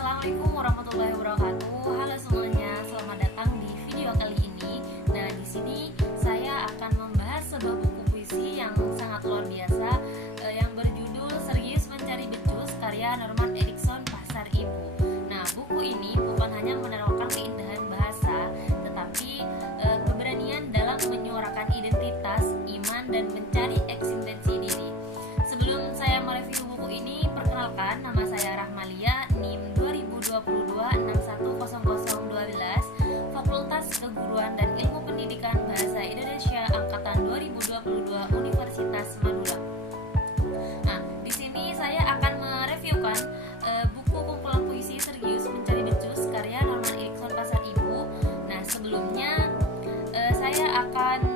Assalamualaikum warahmatullahi wabarakatuh. Halo semuanya, selamat datang di video kali ini. Nah, di sini saya akan membahas sebuah buku puisi yang sangat luar biasa, yang berjudul Serius Mencari Becus karya Norman Erickson Pasar Ibu. Nah, buku ini bukan hanya menawarkan keindahan bahasa, tetapi keberanian dalam menyuarakan identitas, iman, dan mencari eksistensi diri. Sebelum saya mereview buku ini, perkenalkan, nama saya Rahmalia, NIM 2022-610012, Fakultas Keguruan dan Ilmu Pendidikan Bahasa Indonesia Angkatan 2022 Universitas Madura. Nah, di sini saya akan mereviewkan buku kumpulan puisi Serius Mencari Becus karya Norman Erickson Pasar Ibu. Nah, sebelumnya saya akan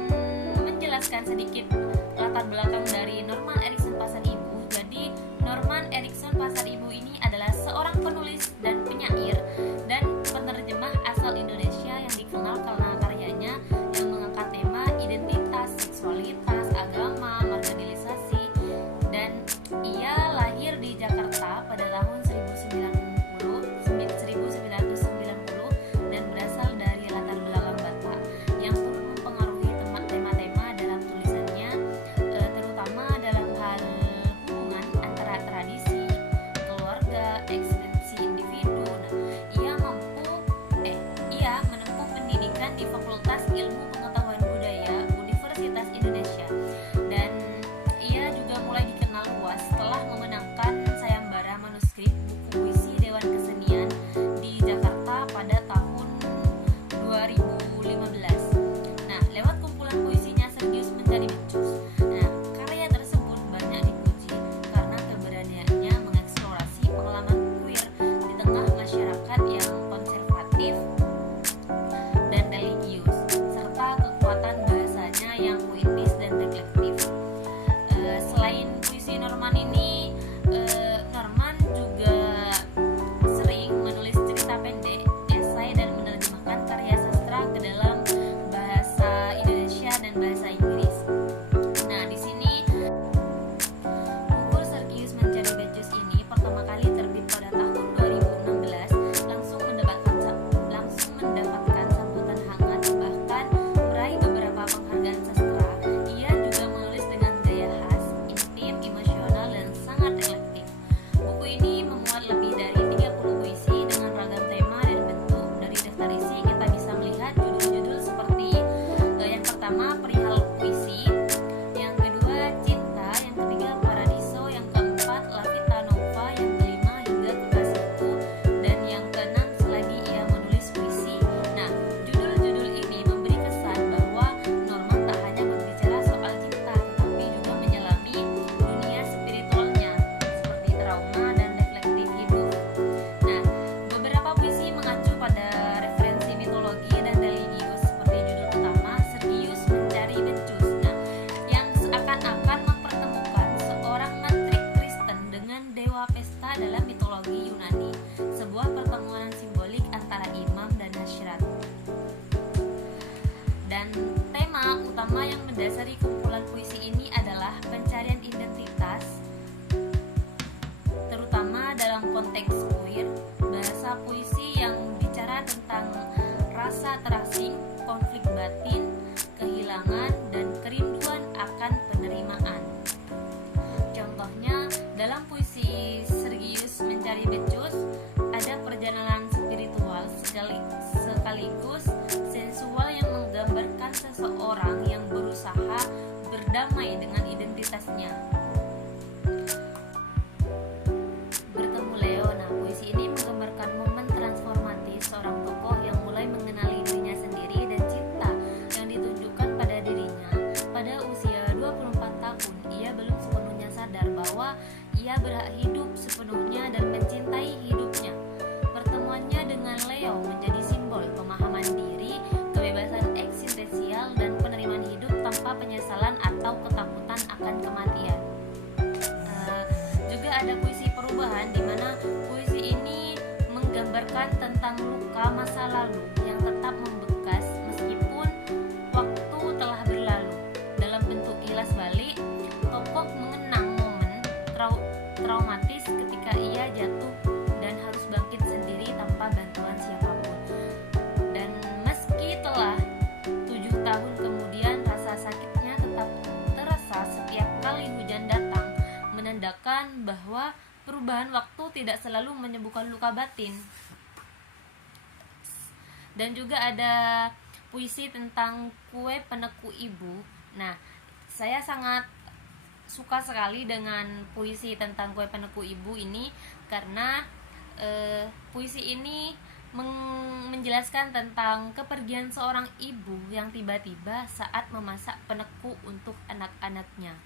menjelaskan sedikit latar belakang dari Norman Erickson Pasar Ibu. Jadi, Norman Erickson Pasar Ibu ini adalah seorang penulis dan penyair dan penerjemah asal Indonesia yang dikenal karena karyanya yang mengangkat tema identitas, seksualitas, agama, marginalisasi, dan ia lahir di Jakarta pada tahun 1990 dan berasal dari latar belakang Batak yang turut mempengaruhi tema-tema dalam tulisannya, terutama dalam hal hubungan antara tradisi, keluarga, eksistensi individu. Nah, ia menempuh pendidikan di Fakultas Ilmu Pengetahuan Budaya Universitas Indonesia, dan ia juga mulai dikenal luas setelah memenangkan sayembara manuskrip buku puisi Dewan Kesenian di Jakarta pada tahun 2015. Nah, lewat kumpulan puisinya Serius Mencari Becus, nah, karya tersebut banyak dipuji karena keberaniannya mengeksplorasi pengalaman queer di tengah masyarakat yang konservatif dan religius, serta kekuatan bahasanya yang puitis dan reflektif. Selain puisi Norman ini, Norman juga sering menulis cerita pendek, esai, dan menerjemahkan karya sastra ke dalam bahasa Indonesia dan bahasa Inggris. Nah, di sini buku Serius Mencari Becus ini pertama kali terbit pada tahun 2016, langsung mendapatkan sambutan hangat, bahkan meraih beberapa penghargaan sastra. Ia juga menulis dengan gaya khas, intim, emosional, dan sangat reflektif. Buku ini memuat lebih dari 30 puisi dengan ragam tema dan bentuk. Dari daftar isi kita bisa melihat judul-judul seperti yang pertama Perihal Puisi, yang kedua Cinta, yang ketiga Paradiso, yang keempat La Vita Nova, yang kelima Hingga Kekasihku, dan yang keenam Selagi Ia Menulis Puisi. Nah, judul-judul ini memberi kesan bahwa Norman tak hanya berbicara soal cinta, tetapi juga menyelami dunia spiritualnya seperti trauma dan reflektif hidup. Nah, beberapa puisi mengacu pada referensi mitologi dan religius seperti judul utama Serius Mencari Becus, nah, yang seakan-akan mempertemukan seorang mantrik Kristen dengan dewa pesta dalam mitologi Yunani, sebuah pertemuan simbolik antara imam dan hasyrat. Dan tema utama yang mendasari kumpulan puisi ini adalah pencarian identitas, terutama dalam konteks queer. Bahasa puisi yang bicara tentang rasa terasing, konflik batin, kehilangan, dan kerinduan akan penerimaan. Contohnya, dalam puisi Serius Mencari Becus ada perjalanan spiritual sekaligus sensual yang menggambarkan seseorang yang berusaha berdamai dengan identitasnya. Bertemu Leo. Nah, puisi ini menggambarkan momen transformatif seorang tokoh yang mulai mengenali dirinya sendiri dan cinta yang ditunjukkan pada dirinya. Pada usia 24 tahun, ia belum sepenuhnya sadar bahwa ia berhak hidup sepenuhnya dan mencintai hidupnya. Pertemuannya dengan Leo menjadi simbol pemahaman diri, kebebasan eksistensial, dan penerimaan hidup tanpa penyesalan atau ketakutan akan kematian. Juga ada puisi perubahan, di mana puisi ini menggambarkan tentang luka masa lalu yang tetap membekas meskipun waktu telah berlalu. Dalam bentuk kilas balik, tokoh mengenang momen traumatis ketika ia jatuh dan harus bangkit sendiri. tidak selalu menyembuhkan luka batin. Dan juga ada puisi tentang kue peneku ibu. Nah, saya sangat suka sekali dengan puisi tentang kue peneku ibu ini karena puisi ini menjelaskan tentang kepergian seorang ibu yang tiba-tiba saat memasak peneku untuk anak-anaknya.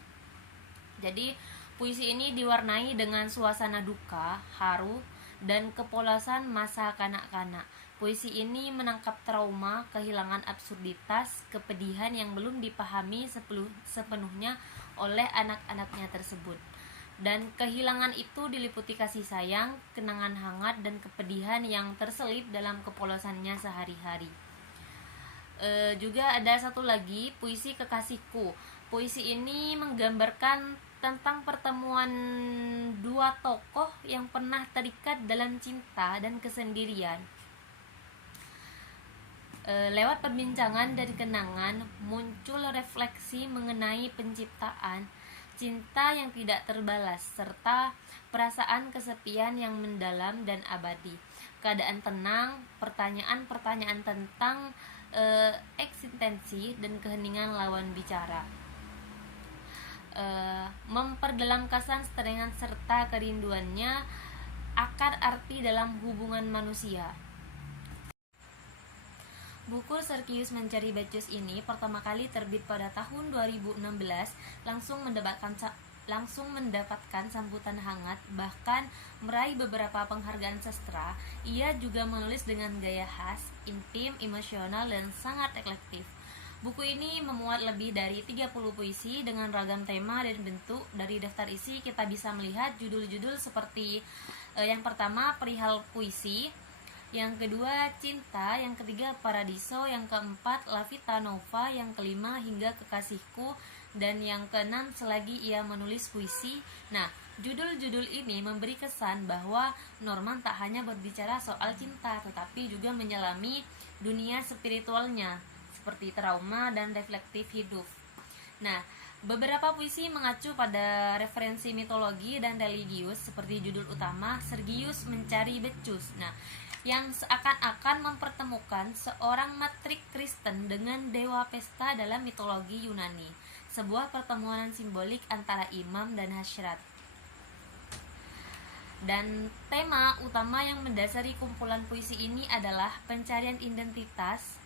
Jadi puisi ini diwarnai dengan suasana duka, haru, dan kepolosan masa kanak-kanak. Puisi ini menangkap trauma, kehilangan absurditas, kepedihan yang belum dipahami sepenuhnya oleh anak-anaknya tersebut. Dan kehilangan itu diliputi kasih sayang, kenangan hangat, dan kepedihan yang terselip dalam kepolosannya sehari-hari. Juga ada satu lagi, puisi Kekasihku. Puisi ini menggambarkan tentang pertemuan dua tokoh yang pernah terikat dalam cinta dan kesendirian. Lewat perbincangan dan kenangan muncul refleksi mengenai penciptaan, cinta yang tidak terbalas, serta perasaan kesepian yang mendalam dan abadi. Keadaan tenang, pertanyaan-pertanyaan tentang eksistensi dan keheningan lawan bicara. Memperdalam kesan serengan serta kerinduannya akar arti dalam hubungan manusia. Buku Sergius Mencari Becus ini pertama kali terbit pada tahun 2016, langsung mendapatkan sambutan hangat, bahkan meraih beberapa penghargaan sastra. Ia juga menulis dengan gaya khas, intim, emosional, dan sangat eklektik. Buku ini memuat lebih dari 30 puisi dengan ragam tema dan bentuk. Dari daftar isi kita bisa melihat judul-judul seperti yang pertama Perihal Puisi, yang kedua Cinta, yang ketiga Paradiso, yang keempat La Vita Nova, yang kelima Hingga Kekasihku, dan yang keenam Selagi Ia Menulis Puisi. Nah, judul-judul ini memberi kesan bahwa Norman tak hanya berbicara soal cinta, tetapi juga menyelami dunia spiritualnya seperti trauma dan reflektif hidup. Nah, beberapa puisi mengacu pada referensi mitologi dan religius seperti judul utama Sergius Mencari Becus. Nah, yang seakan-akan mempertemukan seorang matrik Kristen dengan dewa pesta dalam mitologi Yunani, sebuah pertemuan simbolik antara imam dan hasyrat. Dan tema utama yang mendasari kumpulan puisi ini adalah pencarian identitas,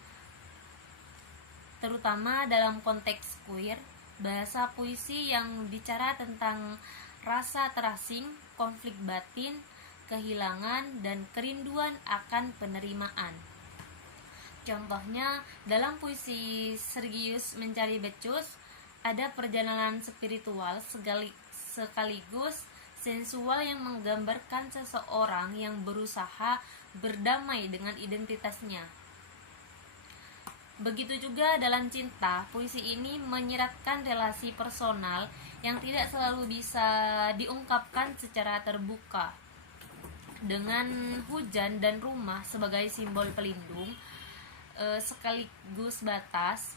terutama dalam konteks queer. Bahasa puisi yang bicara tentang rasa terasing, konflik batin, kehilangan, dan kerinduan akan penerimaan. Contohnya, dalam puisi Sergius Mencari Becus ada perjalanan spiritual sekaligus sensual yang menggambarkan seseorang yang berusaha berdamai dengan identitasnya. Begitu juga dalam Cinta, puisi ini menyiratkan relasi personal yang tidak selalu bisa diungkapkan secara terbuka. Dengan hujan dan rumah sebagai simbol pelindung sekaligus batas.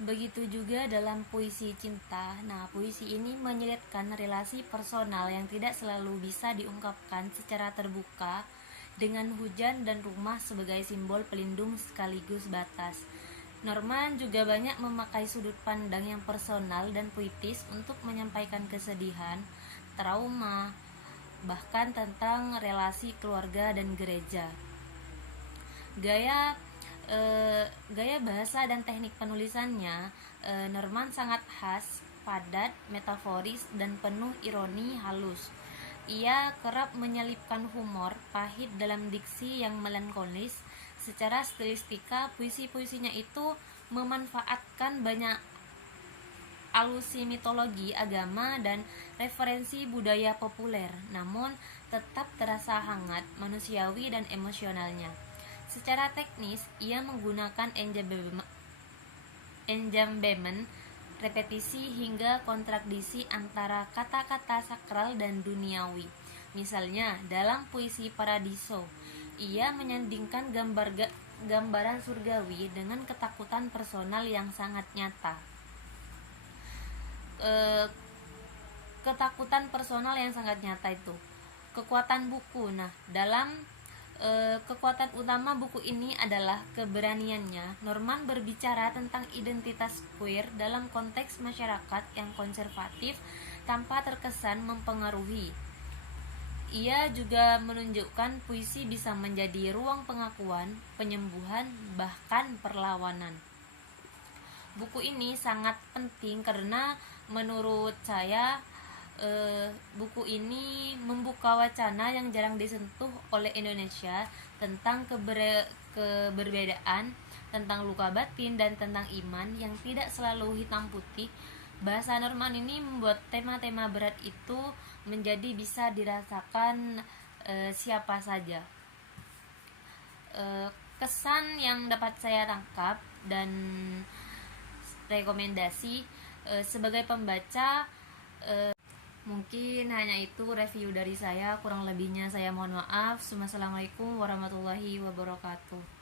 Begitu juga dalam puisi Cinta. Nah, puisi ini menyiratkan relasi personal yang tidak selalu bisa diungkapkan secara terbuka, dengan hujan dan rumah sebagai simbol pelindung sekaligus batas. Norman juga banyak memakai sudut pandang yang personal dan puitis untuk menyampaikan kesedihan, trauma, bahkan tentang relasi keluarga dan gereja. Gaya bahasa dan teknik penulisannya, Norman sangat khas, padat, metaforis, dan penuh ironi halus. Ia kerap menyelipkan humor pahit dalam diksi yang melankolis. Secara stilistika, puisi-puisinya itu memanfaatkan banyak alusi mitologi, agama, dan referensi budaya populer, namun tetap terasa hangat, manusiawi, dan emosionalnya. Secara teknis, ia menggunakan enjambement, repetisi, hingga kontradiksi antara kata-kata sakral dan duniawi. Misalnya, dalam puisi Paradiso, ia menyandingkan gambaran surgawi dengan ketakutan personal yang sangat nyata. ketakutan personal yang sangat nyata itu. Kekuatan buku. Nah, dalam kekuatan utama buku ini adalah keberaniannya. Norman berbicara tentang identitas queer dalam konteks masyarakat yang konservatif tanpa terkesan mempengaruhi. Ia juga menunjukkan puisi bisa menjadi ruang pengakuan, penyembuhan, bahkan perlawanan. Buku ini sangat penting karena menurut saya buku ini membuka wacana yang jarang disentuh oleh Indonesia tentang keberbedaan, tentang luka batin, dan tentang iman yang tidak selalu hitam putih. Bahasa Norman ini membuat tema-tema berat itu menjadi bisa dirasakan siapa saja. Kesan yang dapat saya tangkap dan rekomendasi sebagai pembaca, mungkin hanya itu review dari saya. Kurang lebihnya saya mohon maaf. Wassalamualaikum warahmatullahi wabarakatuh.